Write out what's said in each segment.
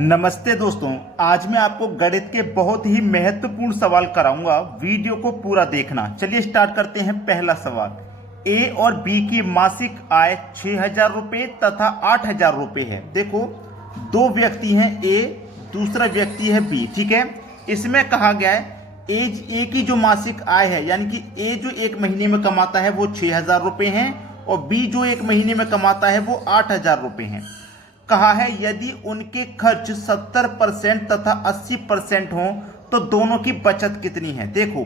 नमस्ते दोस्तों, आज मैं आपको गणित के बहुत ही महत्वपूर्ण सवाल कराऊंगा। वीडियो को पूरा देखना। चलिए स्टार्ट करते हैं। पहला सवाल, ए और बी की मासिक आय 6,000 रुपये तथा 8,000 रुपये है। देखो, दो व्यक्ति हैं, ए, दूसरा व्यक्ति है बी। ठीक है, इसमें कहा गया है ए की जो मासिक आय है, यानी कि ए जो एक महीने में कमाता है वो 6,000 रुपये हैं और बी जो एक महीने में कमाता है वो 8,000 रुपये हैं। कहा है यदि उनके खर्च 70% तथा 80% हो तो दोनों की बचत कितनी है। देखो,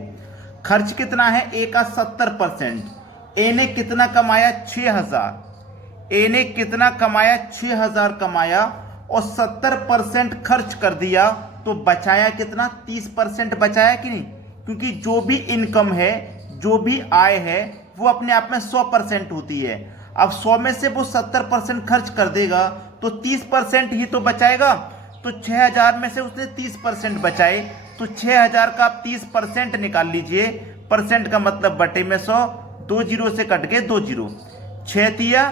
खर्च कितना है, ए का 70%। ए ने कितना कमाया, 6,000। ए ने कितना कमाया, 6,000 कमाया और 70% खर्च कर दिया तो बचाया कितना, 30% बचाया कि नहीं। क्योंकि जो भी इनकम है, जो भी आय है, वो अपने आप में 100% होती है। अब 100 में से वो 70% खर्च कर देगा तो 30% ही तो बचाएगा। तो 6,000 में से उसने 30% बचाए, तो 6,000 का आप 30% निकाल लीजिए। परसेंट का मतलब बटे में 100, 2 जीरो से कट गए 2 जीरो, 6 तिया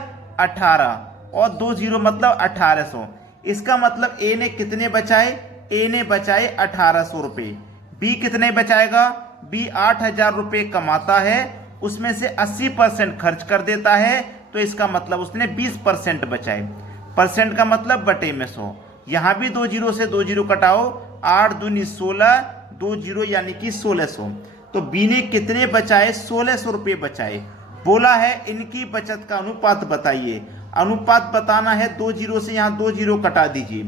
18 और 2 जीरो मतलब 1800। इसका मतलब ए ने कितने बचाए, ए ने बचाए 1800 रुपये। बी कितने बचाएगा, बी 8,000 रुपये कमाता है, उसमें से 80% खर्च कर देता है, तो इसका मतलब उसने 20% बचाए। परसेंट का मतलब बटे में 100। यहां भी 2 जीरो से 2 जीरो कटाओ, 8 दूनी 16, 2 जीरो यानी कि 1600। तो बी ने कितने बचाए, 1600 रुपये बचाए। बोला है इनकी बचत का अनुपात बताइए। अनुपात बताना है, 2 जीरो से यहां 2 जीरो कटा दीजिए।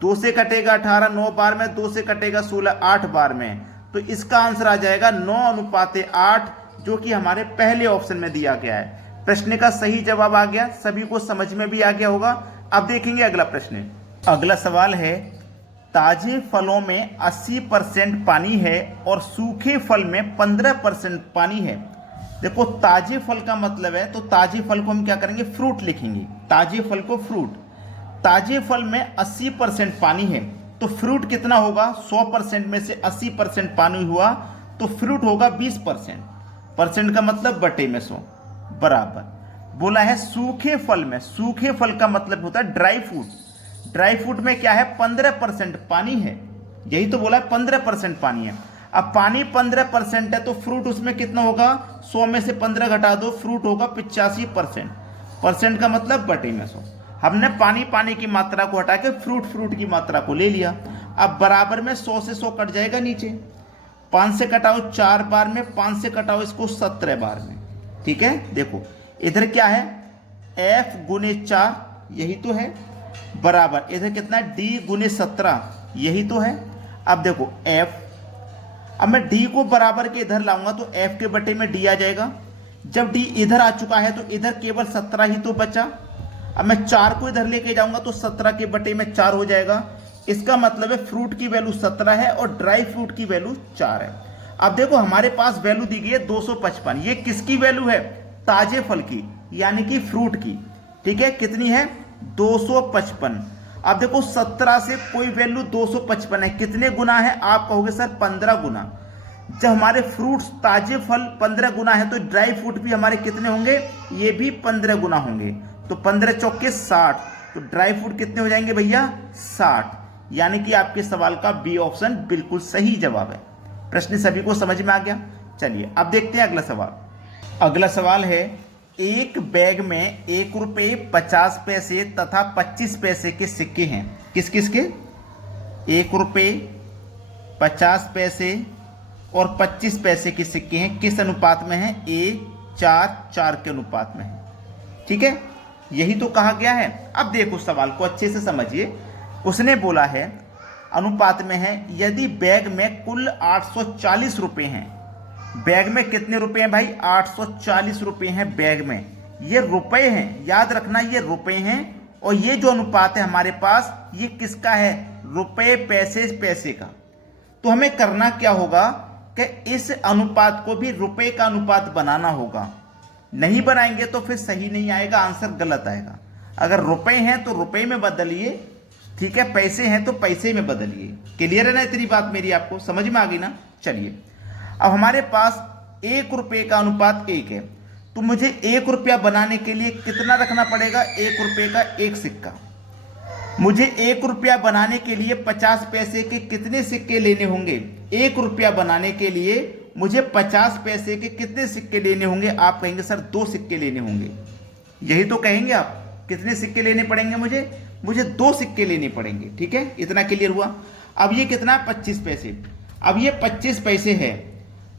2 से कटेगा 18 9 बार में, 2 से कटेगा 16 8 बार में। तो इसका आंसर आ जाएगा 9:8, जो कि हमारे पहले ऑप्शन में दिया गया है। प्रश्न का सही जवाब आ गया, सभी को समझ में भी आ गया होगा। अब देखेंगे अगला प्रश्न। अगला सवाल है, ताजे फलों में 80% पानी है और सूखे फल में 15% पानी है। देखो, ताजे फल का मतलब है, तो ताजे फल को हम क्या करेंगे, फ्रूट लिखेंगे। ताजे फल को फ्रूट। ताजे फल में 80% पानी है, तो फ्रूट कितना होगा, 100% में से 80% पानी हुआ तो फ्रूट होगा 20%। परसेंट का मतलब बटे में 100 बराबर। बोला है सूखे फल में, सूखे फल का मतलब होता है ड्राई फ्रूट। ड्राई फ्रूट में क्या है, 15% पानी है। यही तो बोला है 15% पानी है। अब पानी 15% है तो फ्रूट उसमें कितना होगा, 100 में से 15 घटा दो, फ्रूट होगा 85%। परसेंट का मतलब बटे में 100। हमने पानी की मात्रा को हटा के फ्रूट की मात्रा को ले लिया। अब बराबर में 100 से 100 कट जाएगा नीचे। 5 से कटाओ 4 बार में, 5 से कटाओ इसको 17 बार में। ठीक है, देखो इधर क्या है, f गुने 4, यही तो है, बराबर इधर कितना है, d गुने 17, यही तो है। अब देखो f, अब मैं d को बराबर के इधर लाऊंगा तो f के बटे में d आ जाएगा। जब d इधर आ चुका है तो इधर केवल 17 ही तो बचा। अब मैं 4 को इधर लेके जाऊंगा तो 17 के बटे में 4 हो जाएगा। इसका मतलब है फ्रूट की वैल्यू 17 है और ड्राई फ्रूट की वैल्यू 4 है। अब देखो हमारे पास वैल्यू दी गई है 255। ये किसकी वैल्यू है, ताजे फल की, यानी कि फ्रूट की। ठीक है, कितनी है, 255। अब देखो 17 से कोई वैल्यू 255 है, कितने गुना है, आप कहोगे सर 15 गुना। जब हमारे फ्रूट्स ताजे फल 15 गुना है तो ड्राई फ्रूट भी हमारे कितने होंगे, ये भी 15 गुना होंगे। तो 15 चौके 60, तो ड्राई फ्रूट कितने हो जाएंगे भैया, 60। यानी कि आपके सवाल का बी ऑप्शन बिल्कुल सही जवाब है। प्रश्न सभी को समझ में आ गया। चलिए अब देखते हैं अगला सवाल। अगला सवाल है, एक बैग में 1 रुपये 50 पैसे तथा 25 पैसे के सिक्के हैं। किस किस के, 1 रुपये 50 पैसे और 25 पैसे के सिक्के हैं। किस अनुपात में है, A4:4 के अनुपात में है। ठीक है, यही तो कहा गया है। अब देखो सवाल को अच्छे से समझिए। उसने बोला है अनुपात में है, यदि बैग में कुल 840 रुपये हैं। बैग में कितने रुपए हैं भाई, 840 रुपये हैं बैग में। ये रुपए हैं, याद रखना ये रुपए हैं। और ये जो अनुपात है हमारे पास, ये किसका है, रुपए पैसे पैसे का। तो हमें करना क्या होगा कि इस अनुपात को भी रुपए का अनुपात बनाना होगा। नहीं बनाएंगे तो फिर सही नहीं आएगा, आंसर गलत आएगा। अगर रुपए हैं तो रुपए में बदलिए, ठीक है, पैसे हैं तो पैसे में बदलिए। क्लियर है ना, इतनी बात मेरी आपको समझ में आ गई ना। चलिए, अब हमारे पास 1 रुपये का अनुपात 1 है, तो मुझे 1 रुपया बनाने के लिए कितना रखना पड़ेगा, 1 रुपये का 1 सिक्का। मुझे 1 रुपया बनाने के लिए 50 पैसे के कितने सिक्के लेने होंगे? 1 रुपया बनाने के लिए मुझे 50 पैसे के कितने सिक्के लेने होंगे? आप कहेंगे सर 2 सिक्के लेने होंगे, यही तो कहेंगे आप। कितने सिक्के लेने पड़ेंगे मुझे 2 सिक्के लेने पड़ेंगे। ठीक है, इतना क्लियर हुआ। अब ये कितना है? 25 पैसे। अब ये 25 पैसे है,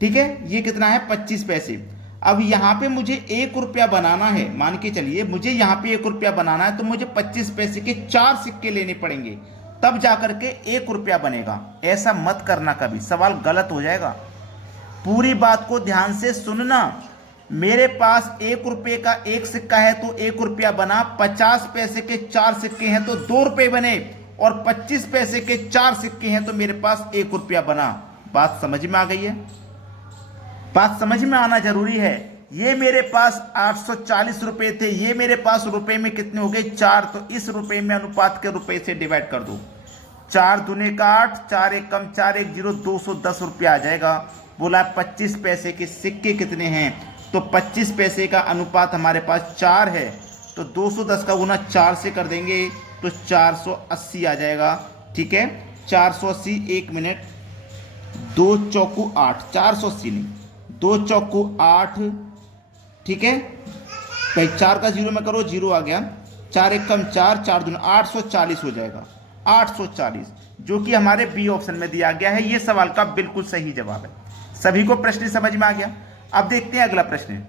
ठीक है, ये कितना है? 25 पैसे। अब यहाँ पे मुझे 1 रुपया बनाना है, मान के चलिए मुझे यहाँ पे 1 रुपया बनाना है, तो मुझे 25 पैसे के 4 सिक्के लेने पड़ेंगे, तब जाकर के 1 रुपया बनेगा। ऐसा मत करना कभी, सवाल गलत हो जाएगा। पूरी बात को ध्यान से सुनना। मेरे पास 1 रुपये का 1 सिक्का है तो 1 रुपया बना, 50 पैसे के 4 सिक्के हैं तो 2 रुपये बने, और 25 पैसे के 4 सिक्के हैं तो मेरे पास 1 रुपया बना। बात समझ में आ गई है? बात समझ में आना जरूरी है। ये मेरे पास 840 रुपए थे, ये मेरे पास रुपए में कितने हो गए? 4। तो इस रुपए में अनुपात के रुपए से डिवाइड कर दो। 4 दूने का 8, 4 एक कम 4 1 0, 210 रुपया आ जाएगा। बोला 25 पैसे के सिक्के कितने हैं? तो 25 पैसे का अनुपात हमारे पास 4 है, तो 210 का गुना 4 से कर देंगे तो 480 आ जाएगा। ठीक है, 480, 1 मिनट, 2 चौकू 8, 480 नहीं, 2 चौकू 8, ठीक है भाई, 4 का 0 में करो, 0 आ गया, 4 एक कम 4, 4 दूना 840 हो जाएगा। 840 जो कि हमारे बी ऑप्शन में दिया गया है, ये सवाल का बिल्कुल सही जवाब है। सभी को प्रश्न समझ में आ गया? अब देखते हैं अगला प्रश्न।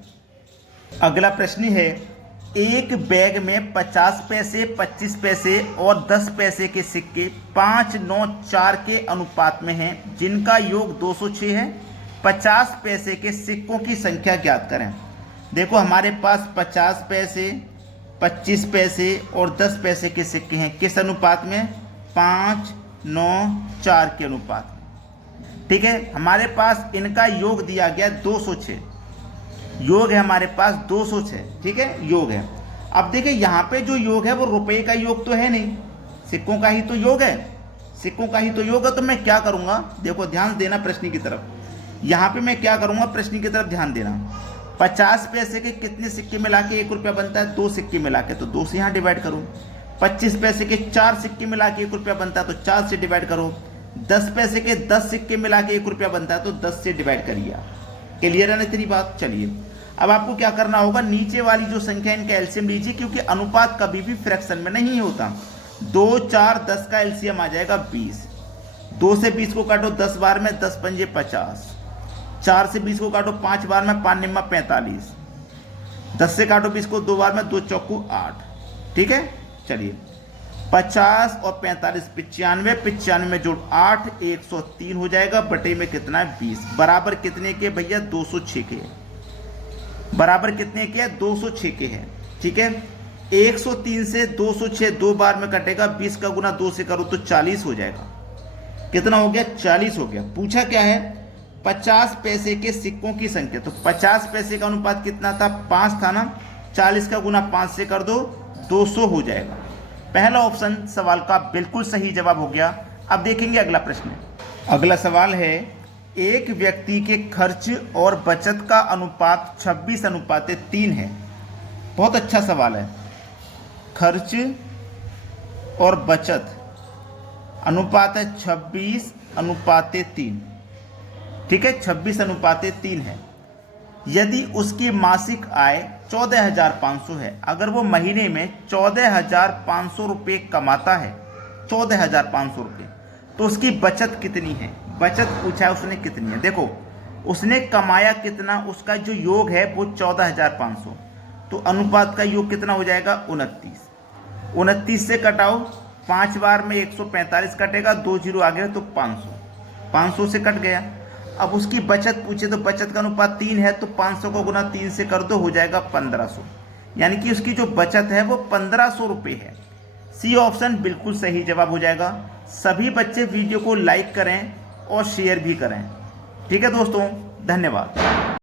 अगला प्रश्न है, एक बैग में 50 पैसे, 25 पैसे और 10 पैसे के सिक्के 5, 9, 4 के अनुपात में हैं, जिनका योग 206 है। 50 पैसे के सिक्कों की संख्या ज्ञात करें। देखो हमारे पास 50 पैसे, 25 पैसे और 10 पैसे के सिक्के हैं, किस अनुपात में? 5, 9, 4 के अनुपात में। ठीक है, हमारे पास इनका योग दिया गया 206, योग है हमारे पास 206। ठीक है, योग है। अब देखिए यहाँ पे जो योग है वो रुपए का योग तो है नहीं, सिक्कों का ही तो योग है, सिक्कों का ही तो योग है। तो मैं क्या करूँगा, देखो ध्यान देना प्रश्न की तरफ। यहाँ पे मैं क्या करूँगा, प्रश्न की तरफ ध्यान देना। 50 पैसे के कितने सिक्के मिला के 1 रुपया बनता है? 2 सिक्के मिला के, तो 2 से यहाँ डिवाइड करो। 25 पैसे के 4 सिक्के मिला के 1 रुपया बनता है, तो 4 से डिवाइड करो। 10 पैसे के 10 सिक्के मिला के 1 रुपया बनता है, तो 10 से डिवाइड करिए। क्लियर है ना इतनी बात? चलिए अब आपको क्या करना होगा, नीचे वाली जो संख्या इनका एलसीएम लीजिए, क्योंकि अनुपात कभी भी फ्रैक्शन में नहीं होता। 2, 4, 10 का एलसीएम आ जाएगा 20। 2 से 20 को काटो 10 बार में, 10 पंजे 50। 4 से 20 को काटो 5 बार में, 5 निम्मा 45। 10 से काटो 20 को 2 बार में, 2 चौकू 8। ठीक है, चलिए 50 और 45, 95, 95 में जोड़ 8, 103 हो जाएगा। बटे में कितना है? 20। बराबर कितने के भैया? 206 के। बराबर कितने के? 206 के हैं। ठीक है, 103 से 206 2 बार में कटेगा, 20 का गुना 2 से करो तो 40 हो जाएगा। कितना हो गया? 40 हो गया। पूछा क्या है? 50 पैसे के सिक्कों की संख्या। तो 50 पैसे का अनुपात कितना था? 5 था ना। 40 का गुना 5 से कर दो, 200 हो जाएगा। पहला ऑप्शन सवाल का बिल्कुल सही जवाब हो गया। अब देखेंगे अगला प्रश्न। अगला सवाल है, एक व्यक्ति के खर्च और बचत का अनुपात 26:3 है। बहुत अच्छा सवाल है। खर्च और बचत अनुपात है 26:3। ठीक है, 26:3 है। यदि उसकी मासिक आय 14,500 है, अगर वो महीने में 14,500 रुपये कमाता है, 14,500 रुपये, तो उसकी बचत कितनी है? बचत पूछा है उसने कितनी है। देखो उसने कमाया कितना, उसका जो योग है वो 14,500, तो अनुपात का योग कितना हो जाएगा? 29। 29 से कटाओ, 5 बार में 145 कटेगा, 2 जीरो आ गए तो 500। 500 से कट गया। अब उसकी बचत पूछे तो बचत का अनुपात 3 है, तो 500 को गुना 3 से कर दो, हो जाएगा 1500। यानी कि उसकी जो बचत है वो 1500 रुपये है। सी ऑप्शन बिल्कुल सही जवाब हो जाएगा। सभी बच्चे वीडियो को लाइक करें और शेयर भी करें। ठीक है दोस्तों, धन्यवाद।